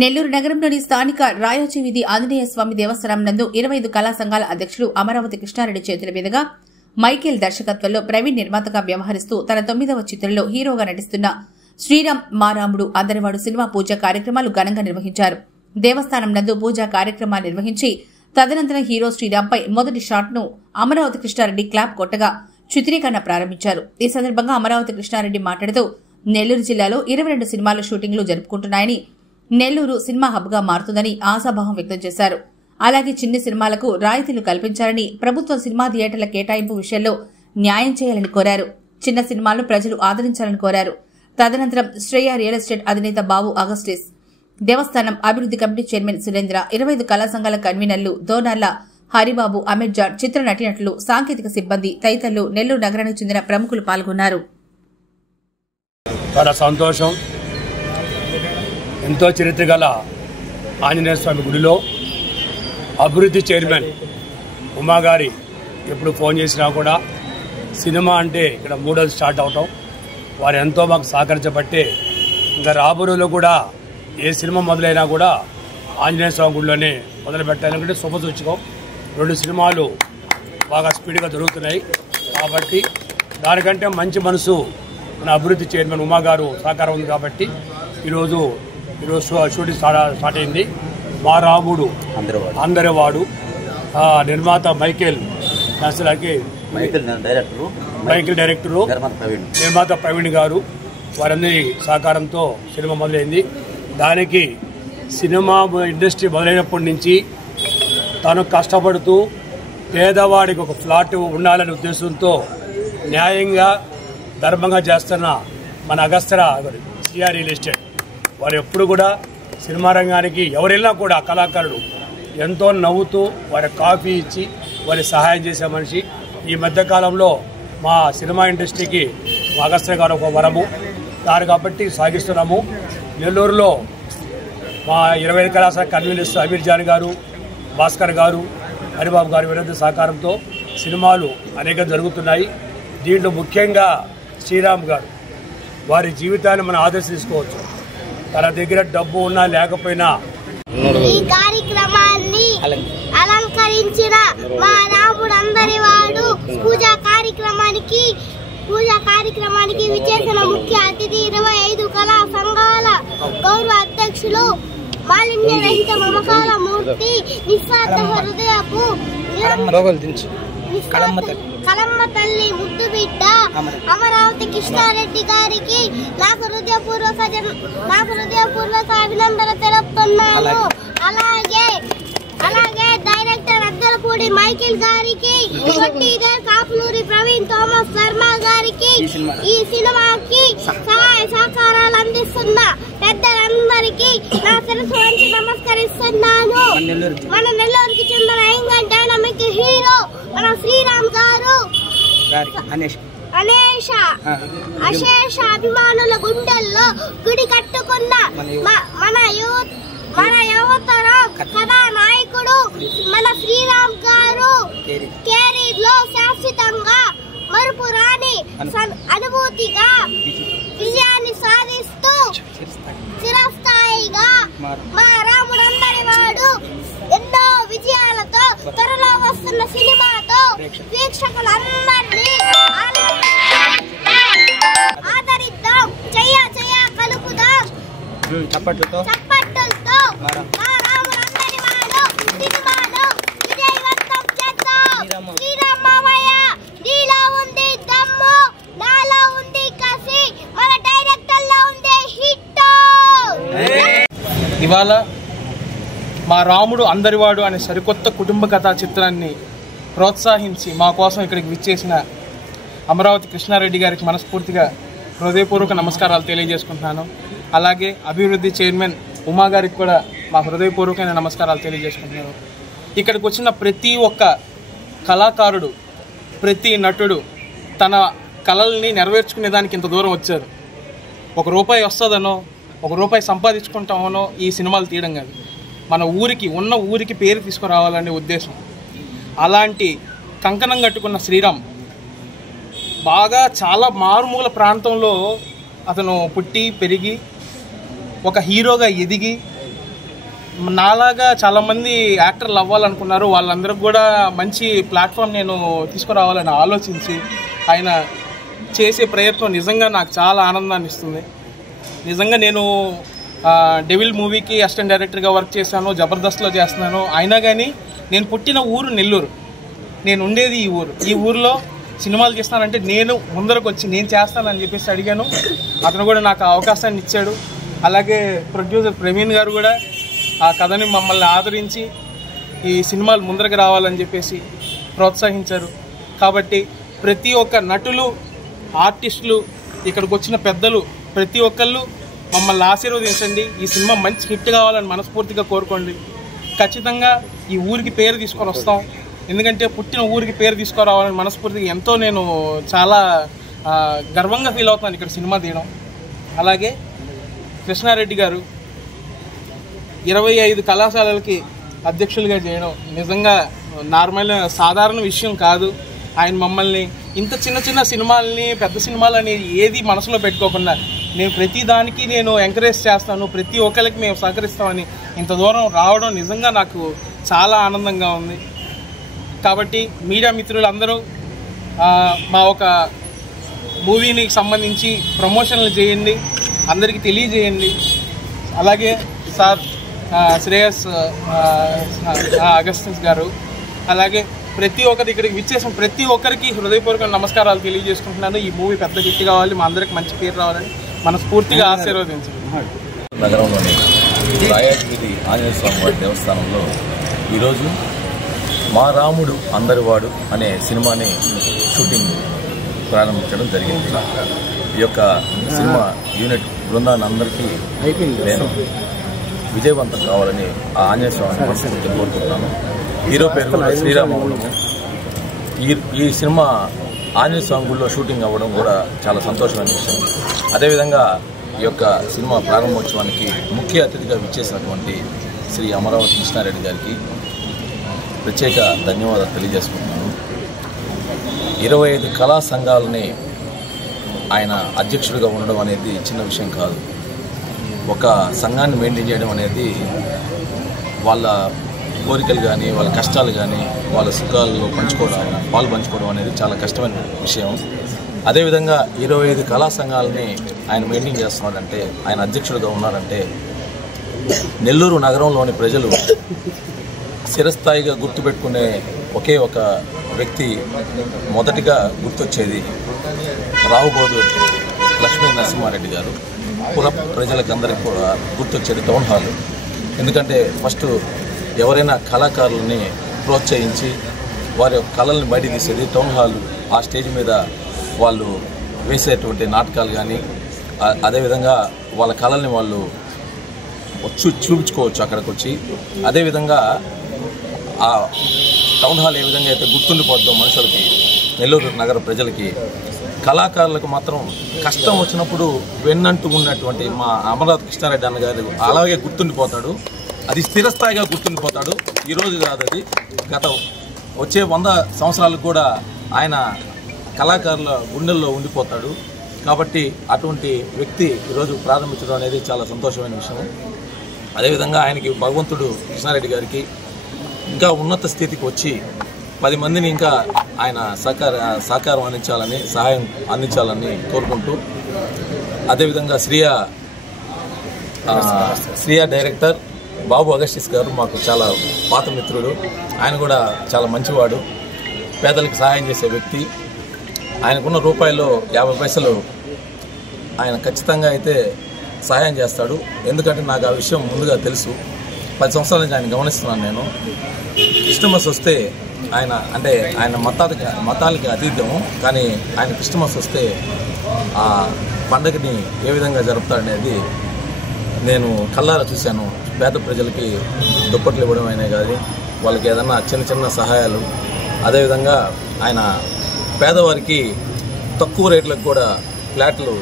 నెల్లూరు నగరంలోని స్థానిక రాయోజీ వీధి ఆంజనేయ స్వామి దేవస్థానం నందు 25 కళా సంఘాల అధ్యక్షులు అమరావతి కృష్ణారెడ్డి చేతుల మీదుగా మైకేల్ దర్శకత్వంలో ప్రవీణ్ నిర్మాతగా వ్యవహరిస్తూ తన 9వ చిత్రంలో హీరోగా నటిస్తున్న శ్రీరామ్ మారాముడు అందరివాడు సినిమా పూజ కార్యక్రమాలు ఘనంగా నిర్వహించారు. దేవస్థానం నందు పూజా కార్యక్రమాలు నిర్వహించి తదనంతరం హీరో శ్రీరామ్పై మొదటి షాట్ను అమరావతి కృష్ణారెడ్డి క్లాప్ కొట్టగా చిత్రీకరణ ప్రారంభించారు. ఈ సందర్భంగా అమరావతి కృష్ణారెడ్డి మాట్లాడుతూ నెల్లూరు జిల్లాలో 22 సినిమాల షూటింగ్లు జరుపుకుంటున్నాయని, నెల్లూరు సినిమా హబ్గా మారుతుందని ఆశాభావం వ్యక్తం చేశారు. అలాగే చిన్న సినిమాలకు రాయితీలు కల్పించాలని, ప్రభుత్వ సినిమా థియేటర్ల కేటాయింపు విషయంలో న్యాయం చేయాలని కోరారు. చిన్న సినిమాలను ప్రజలు ఆదరించాలని కోరారు. తదనంతరం శ్రేయ రియల్ ఎస్టేట్ అధినేత బాబు అగస్టిస్, దేవస్థానం అభివృద్ది కమిటీ చైర్మన్ సురేంద్ర, 25 కళా సంఘాల కన్వీనర్లు దోనార్ల హరిబాబు, అమిత్ జాన్, చిత్ర నటీనటులు, సాంకేతిక సిబ్బంది తదితరులు నెల్లూరు నగరానికి చెందిన ప్రముఖులు పాల్గొన్నారు. చాలా సంతోషం. ఎంతో చరిత్ర గల ఆంజనేయ స్వామి గుడిలో అభివృద్ధి చైర్మన్ ఉమాగారి ఎప్పుడు ఫోన్ చేసినా కూడా సినిమా అంటే ఇక్కడ 3వ స్టార్ట్ అవటం, వారు ఎంతో మాకు సహకరించబట్టే ఇంకా రాబో రోజుల్లో కూడా ఏ సినిమా మొదలైనా కూడా ఆంజనేయ స్వామి గుడిలోనే మొదలు పెట్టాలంటే శుభసూచకం. 2 సినిమాలు బాగా స్పీడ్గా జరుగుతున్నాయి కాబట్టి దానికంటే మంచి మనసు మన అభివృద్ధి చైర్మన్ ఉమా గారు సహకారం ఉంది కాబట్టి ఈరోజు షూటింగ్ స్టార్ట్ అయింది. మా రాముడు అందరివాడు నిర్మాత మైకేల్ డైరెక్టరు నిర్మాత ప్రవీణ్ గారు, వారందరి సహకారంతో సినిమా మొదలైంది. దానికి సినిమా ఇండస్ట్రీ మొదలైనప్పటి నుంచి తను కష్టపడుతూ పేదవాడికి ఒక ఫ్లాట్ ఉండాలనే ఉద్దేశంతో న్యాయంగా ధర్మంగా చేస్తున్న మన అగస్త్య సిఆర్ రియల్ ఎస్టేట్ వారు ఎప్పుడు కూడా సినిమా రంగానికి ఎవరెళ్ళినా కూడా కళాకారుడు ఎంతో నవ్వుతూ వారి కాఫీ ఇచ్చి వారి సహాయం చేసే మనిషి. ఈ మధ్యకాలంలో మా సినిమా ఇండస్ట్రీకి అగస్త్య గారు ఒక వరము, దాని కాబట్టి సాగిస్తున్నాము. నెల్లూరులో మా 25 కళాశాల కన్వీనర్స్ అమిత్ జాన్ గారు, భాస్కర్ గారు, హరిబాబు గారు వీరందరి సహకారంతో సినిమాలు అనేక జరుగుతున్నాయి. దీంట్లో ముఖ్యంగా శ్రీరామ్ గారు, వారి జీవితాన్ని మనం ఆదర్శ తీసుకోవచ్చు. తన దగ్గర డబ్బు ఉన్నా లేకపోయినా ఈ కార్యక్రమాన్ని అలంకరించిన మా రాముడు అందరివాడు పూజా కార్యక్రమానికి విచ్చేసిన ముఖ్య అతిథి 25 కళా సంఘాల గౌరవ అధ్యక్షులు మాలిన్య రహిత మమకాల మూర్తి నిస్వార్థ హృదయపు కలమ్మ తల్లి ముద్దు బిడ్డ అమరావతి కృష్ణారెడ్డి గారికి నాకు హృదయపూర్వక అభినందన తెలుపుతున్నాను. అలాగే డైరెక్టర్ అద్దలపూడి మైకేల్ గారికి, కాపులూరి ప్రవీణ్ థామస్ వర్మ గారికి, ఈ సినిమాకి సహాయ సహకారాలు అందిస్తున్న పెద్దలందరికీ నా శిరస్సు వంచి నమస్కరిస్తున్నాను. మన నెల్లూరుకి చెందిన యంగ్ అండ్ డైనమిక్ హీరో మన శ్రీరామ్ గారు అశేష అభిమానుల గుండెల్లో గుడి కట్టుకున్న మన యువతరం కథానాయకుడు మన శ్రీరామ్ గారు కెరీర్లో శాశ్వతంగా మరుపురాని అనుభూతిగా విజయాన్ని సాధిస్తూ చిరస్థాయిగా మా రాముడందరి వాడు ఎన్నో విజయాలతో త్వరలో వస్తున్న సినిమాతో వీక్షకులందరినీ ఆదరిద్దాం, చెయ్య కలుపుదాం చప్పట్లతో మా రాముడందరి వాడు సినిమాను విజయవంతం చేద్దాం. శ్రీరామ్ మావయ్య, నీలో ఉంది దమ్ము, నాలో ఉంది కసి, మన డైరెక్టర్లో ఉంది హిట్. ఇవాళ మా రాముడు అందరివాడు అనే సరికొత్త కుటుంబ కథా చిత్రాన్ని ప్రోత్సహించి మా కోసం ఇక్కడికి విచ్చేసిన అమరావతి కృష్ణారెడ్డి గారికి మనస్ఫూర్తిగా హృదయపూర్వక నమస్కారాలు తెలియజేసుకుంటున్నాను. అలాగే అభివృద్ధి చైర్మన్ ఉమా గారికి కూడా మా హృదయపూర్వకమైన నమస్కారాలు తెలియజేసుకుంటున్నాను. ఇక్కడికి వచ్చిన ప్రతి ఒక్క కళాకారుడు, ప్రతి నటుడు తన కళల్ని నెరవేర్చుకునే దానికి ఇంత దూరం వచ్చారు. ₹1 వస్తుందనో, ₹1 సంపాదించుకుంటామనో ఈ సినిమాలు తీయడం కాదు, మన ఉన్న ఊరికి పేరు తీసుకురావాలనే ఉద్దేశం. అలాంటి కంకణం కట్టుకున్న శ్రీరామ్ బాగా చాలా మారుమూల ప్రాంతంలో అతను పుట్టి పెరిగి ఒక హీరోగా ఎదిగి నాలాగా చాలామంది యాక్టర్లు అవ్వాలనుకున్నారు. వాళ్ళందరికీ కూడా మంచి ప్లాట్ఫామ్ నేను తీసుకురావాలని ఆలోచించి ఆయన చేసే ప్రయత్నం నిజంగా నాకు చాలా ఆనందాన్ని ఇస్తుంది. నిజంగా నేను డెవిల్ మూవీకి అసిస్టెంట్ డైరెక్టర్గా వర్క్ చేశాను, జబర్దస్త్లో చేస్తున్నాను. అయినా కానీ నేను పుట్టిన ఊరు నెల్లూరు, నేను ఉండేది ఈ ఊరిలో సినిమాలు చేస్తానంటే నేను ముందరకు వచ్చి నేను చేస్తానని చెప్పేసి అడిగాను. అతను కూడా నాకు అవకాశాన్ని ఇచ్చాడు. అలాగే ప్రొడ్యూసర్ ప్రవీణ్ గారు కూడా ఆ కథని మమ్మల్ని ఆదరించి ఈ సినిమాలు ముందరకు రావాలని చెప్పేసి ప్రోత్సహించారు. కాబట్టి ప్రతి ఒక్క నటులు, ఆర్టిస్టులు, ఇక్కడికి వచ్చిన పెద్దలు ప్రతి ఒక్కళ్ళు మమ్మల్ని ఆశీర్వదించండి. ఈ సినిమా మంచి హిట్ కావాలని మనస్ఫూర్తిగా కోరుకోండి. ఖచ్చితంగా ఈ ఊరికి పేరు తీసుకొని వస్తాం. ఎందుకంటే పుట్టిన ఊరికి పేరు తీసుకురావాలని మనస్ఫూర్తిగా ఎంతో నేను చాలా గర్వంగా ఫీల్ అవుతున్నాను ఇక్కడ సినిమా తీయడం. అలాగే కృష్ణారెడ్డి గారు 25 కళాశాలలకి అధ్యక్షులుగా చేయడం నిజంగా సాధారణ విషయం కాదు. ఆయన మమ్మల్ని ఇంత చిన్న చిన్న సినిమాలని, పెద్ద సినిమాలు అనేది ఏది మనసులో పెట్టుకోకుండా నేను ప్రతి దానికి నేను ఎంకరేజ్ చేస్తాను, ప్రతి ఒక్కరికి మేము సహకరిస్తామని ఇంత దూరం రావడం నిజంగా నాకు చాలా ఆనందంగా ఉంది. కాబట్టి మీడియా మిత్రులందరూ మా ఒక మూవీని సంబంధించి ప్రమోషన్లు చేయండి, అందరికీ తెలియజేయండి. అలాగే సార్ శ్రేయస్ అగస్టిన్స్ గారు, అలాగే ప్రతి ఒక్కరి ఇక్కడికి విచ్చేసిన ప్రతి ఒక్కరికి హృదయపూర్వక నమస్కారాలు తెలియజేసుకుంటున్నాను. ఈ మూవీ పెద్ద హిట్ కావాలి, మా అందరికి మంచి పేరు రావాలని మనస్ఫూర్తిగా ఆశీర్వదించండి. నగరంలోని రాయచీరి ఆంజనేయ స్వామి వారి దేవస్థానంలో ఈరోజు మా రాముడు అందరివాడు అనే సినిమాని షూటింగ్ ప్రారంభించడం జరిగింది. ఈ యొక్క సినిమా యూనిట్ బృందాన్ని అందరికీ నేను విజయవంతం కావాలని ఆ ఆంజనేయ స్వామిని మనస్ఫూర్తిగా కోరుకుంటున్నాను. హీరో పేరు కూడా శ్రీరామవనము. ఈ సినిమా ఆంజనేయ స్వామి గుడిలో షూటింగ్ అవ్వడం కూడా చాలా సంతోషమైన విషయం. అదేవిధంగా ఈ యొక్క సినిమా ప్రారంభోత్సవానికి ముఖ్య అతిథిగా విచ్చేసినటువంటి శ్రీ అమరావతి కృష్ణారెడ్డి గారికి ప్రత్యేక ధన్యవాదాలు తెలియజేసుకుంటున్నాను. 25 కళా సంఘాలని ఆయన అధ్యక్షుడిగా ఉండడం అనేది చిన్న విషయం కాదు. ఒక సంఘాన్ని మెయింటైన్ చేయడం అనేది వాళ్ళ కోరికలు కానీ, వాళ్ళ కష్టాలు కానీ, వాళ్ళ సుఖాల్లో పాలు పంచుకోవడం అనేది చాలా కష్టమైన విషయం. అదేవిధంగా 25 కళా సంఘాలని ఆయన మెయింటైన్ చేస్తున్నాడంటే, ఆయన అధ్యక్షుడిగా ఉన్నాడంటే నెల్లూరు నగరంలోని ప్రజలు చిరస్థాయిగా గుర్తుపెట్టుకునే ఒకే ఒక వ్యక్తి మొదటిగా గుర్తొచ్చేది రావుబోదు లక్ష్మీ నరసింహారెడ్డి గారు. కుల ప్రజలకు అందరికీ కూడా గుర్తొచ్చేది టౌన్ హాల్. ఎందుకంటే ఫస్ట్ ఎవరైనా కళాకారులని ప్రోత్సహించి వారి యొక్క కళల్ని బయట తీసేది టౌన్ హాల్. ఆ స్టేజ్ మీద వాళ్ళు వేసేటువంటి నాటకాలు కానీ, అదేవిధంగా వాళ్ళ కళల్ని వాళ్ళు చూపించుకోవచ్చు అక్కడికి వచ్చి. అదేవిధంగా ఆ టౌన్ హాల్ ఏ విధంగా అయితే గుర్తుండిపోద్దో మనుషులకి, నెల్లూరు నగర ప్రజలకి, కళాకారులకు మాత్రం కష్టం వచ్చినప్పుడు వెన్నంటూ ఉన్నటువంటి మా అమరావతి కృష్ణారెడ్డి అన్నగారు అలాగే గుర్తుండిపోతాడు. అది స్థిరస్థాయిగా గుర్తుండిపోతాడు. ఈరోజు కాదు, అది వచ్చే 100 సంవత్సరాలకు కూడా ఆయన కళాకారుల గుండెల్లో ఉండిపోతాడు. కాబట్టి అటువంటి వ్యక్తి ఈరోజు ప్రారంభించడం అనేది చాలా సంతోషమైన విషయం. అదేవిధంగా ఆయనకి భగవంతుడు కృష్ణారెడ్డి గారికి ఇంకా ఉన్నత స్థితికి వచ్చి 10 మందిని ఇంకా ఆయన సహకారం అందించాలని, సహాయం అందించాలని కోరుకుంటూ, అదేవిధంగా శ్రీయా డైరెక్టర్ బాబు అగస్టిస్ గారు మాకు చాలా పాత మిత్రుడు. ఆయన కూడా చాలా మంచివాడు, పేదలకు సహాయం చేసే వ్యక్తి. ఆయనకున్న రూపాయల్లో 50 పైసలు ఆయన ఖచ్చితంగా అయితే సహాయం చేస్తాడు. ఎందుకంటే నాకు ఆ విషయం ముందుగా తెలుసు. 10 సంవత్సరాల నుంచి ఆయన గమనిస్తున్నాను నేను. క్రిస్టమస్ వస్తే ఆయన మతాలకి అతీతము, కానీ ఆయన క్రిస్టమస్ వస్తే ఆ పండగని ఏ విధంగా జరుపుతాడనేది నేను కళ్ళారా చూశాను. పేద ప్రజలకి దుప్పట్లు ఇవ్వడం అయినా కానీ, వాళ్ళకి ఏదన్నా చిన్న చిన్న సహాయాలు, అదేవిధంగా ఆయన పేదవారికి తక్కువ రేట్లకు కూడా ఫ్లాట్లు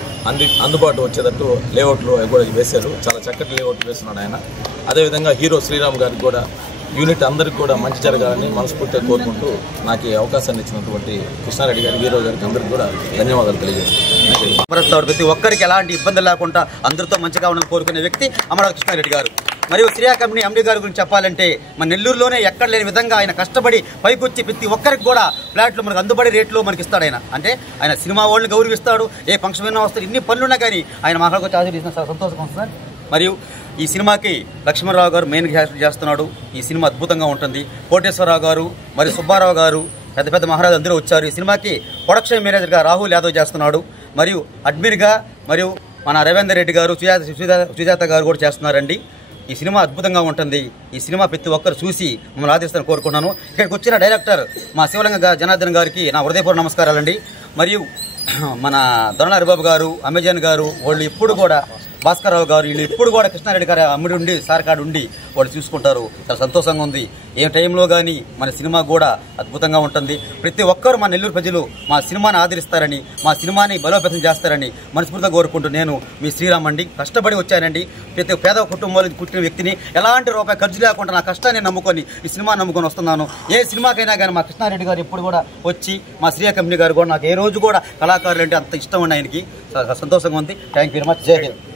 అందుబాటు వచ్చేటట్టు లేఅవుట్లు అవి కూడా వేశారు. చాలా చక్కటి లేఅవుట్లు వేస్తున్నాడు ఆయన. అదేవిధంగా హీరో శ్రీరామ్ గారికి కూడా, యూనిట్ అందరికి కూడా మంచి జరగాలని మనస్ఫూర్తిగా కోరుకుంటూ నాకు ఈ అవకాశాన్ని ఇచ్చినటువంటి కృష్ణారెడ్డి గారి, హీరో గారికి అందరికీ కూడా ధన్యవాదాలు తెలియజేస్తున్నాను. ప్రతి ఒక్కరికి ఎలాంటి ఇబ్బంది లేకుండా అందరితో మంచిగా ఉండాలని కోరుకునే వ్యక్తి అమరావతి కృష్ణారెడ్డి గారు. మరియు శ్రీయా కంపెనీ ఎండీ గారి గురించి చెప్పాలంటే మన నెల్లూరులోనే ఎక్కడ లేని విధంగా ఆయన కష్టపడి పైకొచ్చి ప్రతి ఒక్కరికి కూడా ఫ్లాట్లు మనకు అందుబడి రేట్లో మనకి ఇస్తాడు. అంటే ఆయన సినిమా వాళ్ళని గౌరవిస్తాడు. ఏ ఫంక్షన్ అయినా వస్తారు. ఇన్ని పనులున్నా కానీ ఆయన మాట్లాడుకొచ్చి ఆశీర్వదిస్తున్న చాలా సంతోషంగా ఉంది సార్. మరియు ఈ సినిమాకి లక్ష్మణరావు గారు మెయిన్ క్యారెక్టర్ చేస్తున్నాడు. ఈ సినిమా అద్భుతంగా ఉంటుంది. కోటేశ్వరరావు గారు మరియు సుబ్బారావు గారు పెద్ద పెద్ద మహారాజు అందరూ వచ్చారు. ఈ సినిమాకి ప్రొడక్షన్ మేనేజర్గా రాహుల్ యాదవ్ చేస్తున్నాడు. మరియు అడ్మిన్గా మరియు మన రవీందర్ రెడ్డి గారు, సుజాత గారు కూడా చేస్తున్నారండి. ఈ సినిమా అద్భుతంగా ఉంటుంది. ఈ సినిమా ప్రతి ఒక్కరు చూసి మమ్మల్ని ఆదరిస్తారని కోరుకుంటున్నాను. ఇక్కడికి వచ్చిన డైరెక్టర్ మా శివలింగ జనార్దన్ గారికి నా హృదయపూర్వక నమస్కారాలండి. మరియు మన దొరల హరిబాబు గారు, అమెజాన్ గారు వాళ్ళు ఇప్పుడు కూడా, భాస్కర్రావు గారు వీళ్ళు ఇప్పుడు కూడా కృష్ణారెడ్డి గారు అమ్మిడి ఉండి సార్ కాడు ఉండి వాళ్ళు చూసుకుంటారు. చాలా సంతోషంగా ఉంది. ఏ టైంలో కానీ మన సినిమా కూడా అద్భుతంగా ఉంటుంది. ప్రతి ఒక్కరు మా నెల్లూరు ప్రజలు మా సినిమాని ఆదరిస్తారని, మా సినిమాని బలోపేతం చేస్తారని మనస్ఫూర్తిగా కోరుకుంటూ నేను మీ శ్రీరామ్ అండి. కష్టపడి వచ్చానండి. ప్రతి పేద కుటుంబంలో పుట్టిన వ్యక్తిని ఎలాంటి రూపాయి ఖర్చు లేకుండా నా కష్టాన్ని నమ్ముకొని ఈ సినిమా నమ్ముకొని వస్తున్నాను. ఏ సినిమాకైనా కానీ మా కృష్ణారెడ్డి గారు ఎప్పుడు కూడా వచ్చి, మా శ్రీయా కంపెనీ గారు కూడా నాకు ఏ రోజు కూడా కళాకారులు అంటే అంత ఇష్టం అండి. ఆయనకి సంతోషంగా ఉంది. Thank you very much. జై హింద్.